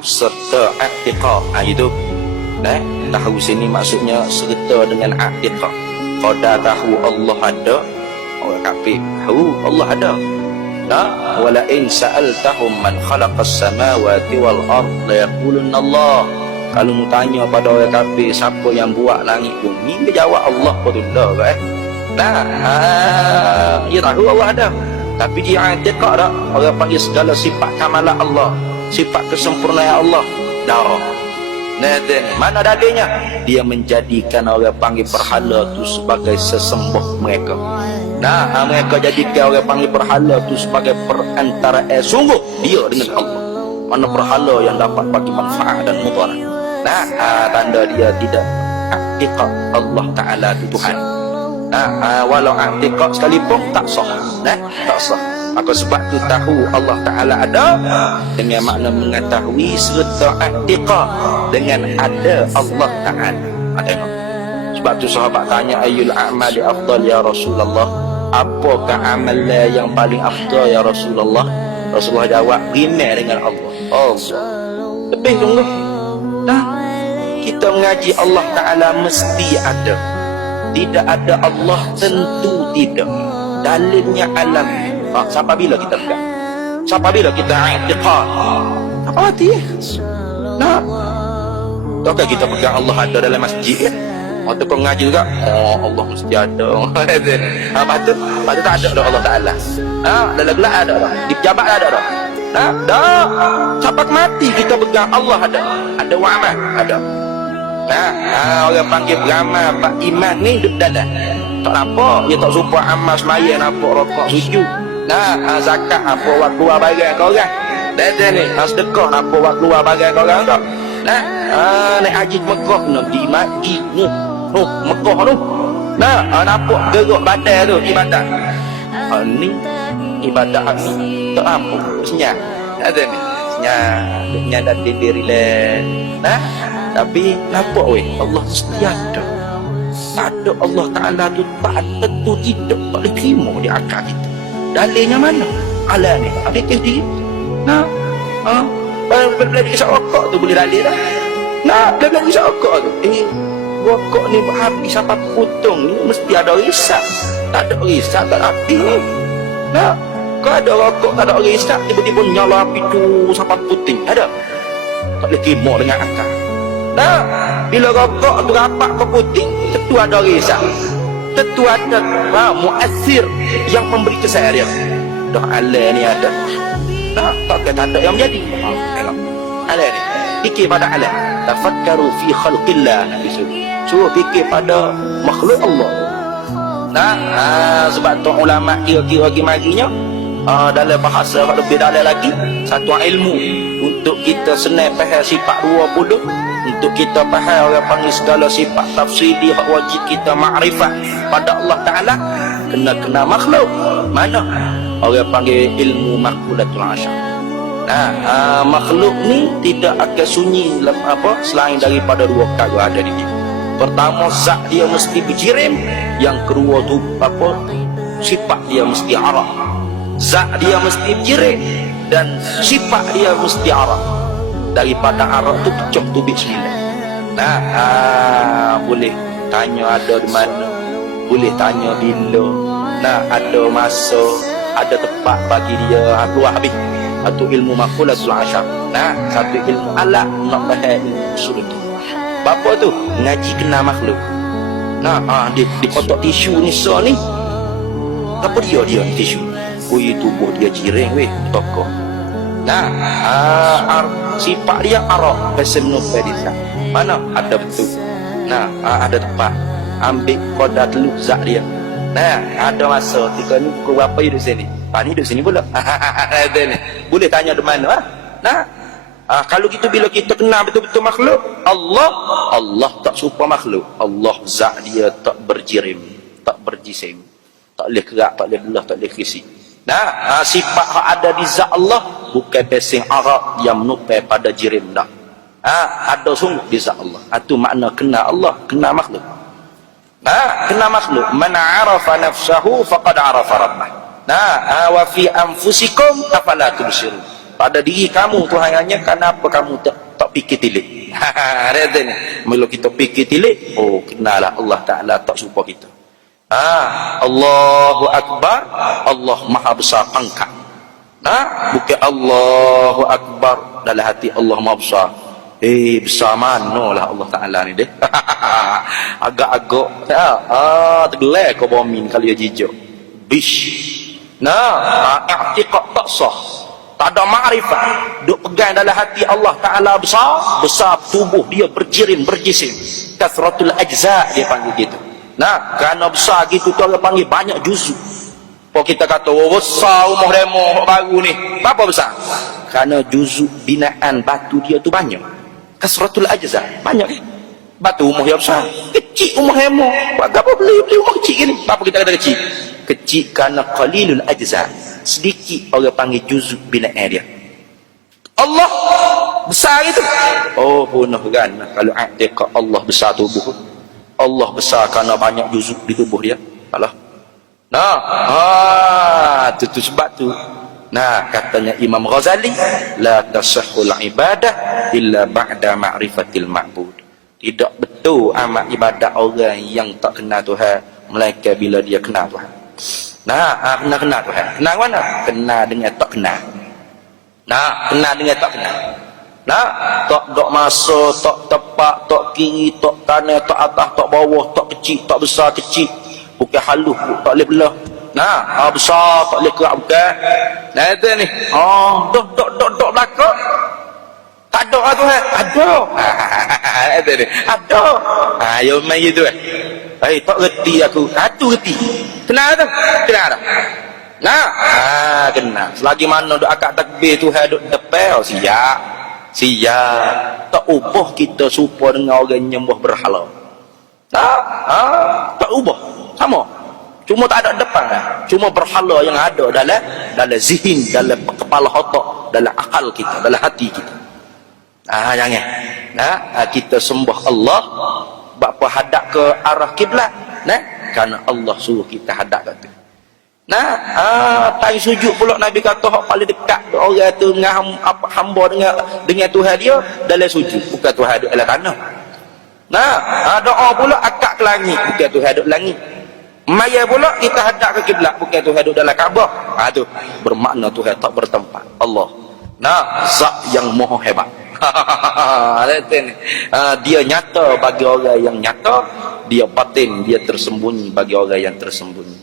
serta atiqah ha, itu eh, tahu sini maksudnya serta dengan atiqah qada tahu Allah ada orang kafir tahu Allah ada. Nah wala in sa'altahum man khalaqas samawati wal ard la yaqulunna Allah. Kalau mu tanya pada orang kafir siapa yang buat langit bumi dia jawab Allah qadullah eh. Nah ha, dia tahu Allah ada. Tapi dia atiqah tak? Orang panggil segala sifat kamalah Allah sifat kesempurnaan Allah darah Nah, mana dalilnya? Dia menjadikan orang panggil berhala tu sebagai sesembah mereka. Nah, ha, mereka jadikan orang panggil berhala tu sebagai perantara eh, sungguh dia dengan Allah. Mana berhala yang dapat bagi manfaat dan mudarat. Nah, ha, tanda dia tidak aktiqah Allah Ta'ala itu Tuhan. Nah, ha, walau aktiqah sekalipun tak sah. Nah, tak sah. Maka sebab tu tahu Allah Ta'ala ada? Dengan makna mengetahui serta aktiqah Dengan ada Allah Ta'ala. Ha, Tengok. Sebab tu sahabat tanya Ayul a'mali afdal ya Rasulullah? Apakah amal yang paling afdal ya Rasulullah? Rasulullah jawab Rimai dengan Allah. Allah. Lebih tunggu. Nah Kita mengaji Allah Ta'ala mesti ada. Tidak ada Allah tentu tidak. Dalilnya alam Ha, sampai bila kita pegang? Sampai bila kita i'tiqad? Apa mati eh? Nah. Takkan kita pegang Allah ada dalam masjid eh? Waktu kau ngaji juga, oh Allah mesti ada. ha, patut, patut tak ada dah Allah Ta'ala. Ha, dalam gelap ada dah. Di pejabat ada dah. Ha, dah. Sampai mati kita pegang Allah ada. Ada wa'aman, ada. Ha, ha, orang panggil beramal, Pak Iman ni duduk dalam. Tak nampak, dia tak sumpah amal semaya nampak rokok sujud. Nah, ha, zakat apa buat keluar barang kau orang. Dah ni, ha, sedekah apa buat keluar barang kau orang tak. Nah, ha, naik haji Mekah nak pergi mati ni. Tu, Mekah tu. Nah, ha, nampak gerak badan tu ibadat. Ha, ni ibadat ni tak apa. Senyap. Ada ni. Senyap. Senyap dan diri relax. Nah, tapi nampak weh, Allah mesti ada. Tak ada Allah Ta'ala tu tak tentu tidak tak terima di akal kita. Dalilnya mana? Ala ni. Ada kiri. Nah. Ha? Bila dia rokok tu boleh dalil dah. Nah, bila dia isap rokok tu. Eh, rokok ni habis apa putung ni mesti ada risap. Tak ada risap, tak api ni. Nah, kau ada rokok tak ada risap, tiba-tiba nyala api tu sampai puting. Ada? Tak boleh terima dengan akal. Nah, bila rokok tu rapat ke puting, tentu ada risap tentu ada ha, muasir yang memberi kesan dia dah ala ni ada. Tak tak ada yang menjadi. Ala ni. Fikir pada ala. Tafakkaru fi khalqillah suruh fikir pada makhluk Allah. Nah ha, sebab tu ulama kira-kira gimaginya ha, dalam bahasa lebih dalam lagi satu ilmu untuk kita senang faham sifat 20 untuk kita faham orang panggil segala sifat tafsiri hak wajib kita makrifat pada Allah Ta'ala kena kena makhluk. Mana? Orang panggil ilmu makulatul asyar. Nah uh, makhluk ni tidak akan sunyi apa selain daripada dua perkara ada di dia. Pertama zat dia mesti berjirim yang kedua tu apa sifat dia mesti arah zat dia mesti berjirim dan sifat dia mesti arah daripada Arab tu pecah tubik sembilan nah ha, boleh tanya ada di mana boleh tanya bila nah ada masa ada tempat bagi dia keluar habis. Satu ilmu makulatul asyar. Nah satu ilmu alat nak faham ilmu Bapa tu ngaji kena makhluk. Nah ha, di, di kotak tisu ni so ni apa dia dia tisu Ui tubuh dia jiring weh tokoh Nah, uh, sifat dia arah Basim Nufadisa. Mana ada betul. Nah, uh, ada tempat. Ambil kodat teluk zat dia. Nah, ada masa ketika ni pukul berapa duduk sini? Pak ni duduk sini pula. Boleh tanya di mana? Ha? Nah, uh, kalau gitu bila kita kenal betul-betul makhluk, Allah, Allah tak serupa makhluk. Allah zat dia tak berjirim, tak berjisim. Tak boleh kerak, tak boleh belah, tak boleh kisi. Nah, ha, sifat yang ada di zat Allah bukan pesing Arab yang menupai pada jirim dah. Ha, ada sungguh di zat Allah. Itu ha, makna kena Allah, kena makhluk. Nah, kena makhluk. Man arafa nafsahu faqad arafa rabbah. Nah, ha, wa fi anfusikum afala tubsirun. pada diri kamu Tuhan hanya kenapa kamu tak tak fikir tilik ada tu ni bila kita fikir tilik oh kenalah Allah Taala tak suka kita ah Allahu akbar. Allah maha besar pangkat. Nah bukan Allahu akbar. Dalam hati Allah maha besar. Eh besar mana lah Allah Ta'ala ni deh. Agak-agak. Ya, ah, Tergelai kau bawa min kali ya jijak Bish. Nah I'tiqat tak sah. Tak ada ma'rifat Duk pegang dalam hati Allah Ta'ala besar. Besar tubuh dia berjirim berjisim Kathratul ajza' dia panggil gitu Nah kerana besar gitu tu orang panggil banyak juzu kalau kita kata oh, besar rumah demo baru ni. Kenapa besar? Kerana juzu binaan batu dia tu banyak. Kasratul ajza banyak. Eh? batu umur yang besar. Kecil hemo buat apa beli beli umur kecil ni apa kita kata kecil? Kecil kerana qalilul ajza. Sedikit orang panggil juzuk binaan dia. Allah besar itu oh punah kan? Kalau atiqah Allah besar tubuh Allah besar kerana banyak juzuk di tubuh dia Allah nah ah tu, tu sebab tu Nah, katanya Imam Ghazali, la tasahhul ibadah illa ba'da ma'rifatil ma'bud. Tidak betul amat ibadat orang yang tak kenal Tuhan melainkan bila dia kenal Tuhan. Nah, ah, kena kenal Tuhan. Kenal mana? Kenal dengan tak kenal. Nah, kenal dengan tak kenal. Nah, tak dok masa, tak tepat, tak kiri, tak kanan, tak atas, tak bawah, tak kecil, tak besar, kecil. Bukan halus, tak boleh belah. Nah, ah, besar tak boleh kerak bukan. Nah itu ni. Oh, dok dok dok dok belakang. Tak ada lah Tuhan. Ada. Itu ni. Ada. Ha, ya main gitu eh. Hei, tak reti aku. Satu reti. Kenal tak? Kenal tak? Nah, ha, kenal. Selagi mana duk akak takbir Tuhan duk oh, siap. Siap. Tak ubah kita serupa dengan orang nyembah berhala. Tak? Ha, tak ubah. Sama. Cuma tak ada depan lah. Cuma berhala yang ada dalam dalam zihin, dalam kepala otak, dalam akal kita, dalam hati kita. Ah jangan. Nah, kita sembah Allah bapa hadap ke arah kiblat, nah, kerana Allah suruh kita hadap ke tu. Nah, ah tai sujud pula Nabi kata hak paling dekat orang tu dengan apa hamba dengan dengan Tuhan dia dalam sujud, bukan Tuhan duduk dalam tanah. Nah, ah, doa pula akak ke langit, bukan Tuhan duduk langit. Maya pula kita hadap ke kiblat bukan Tuhan duduk dalam Kaabah. Ha tu bermakna Tuhan tak bertempat. Allah. Nah, zat yang maha hebat. dia nyata bagi orang yang nyata, dia batin, dia tersembunyi bagi orang yang tersembunyi.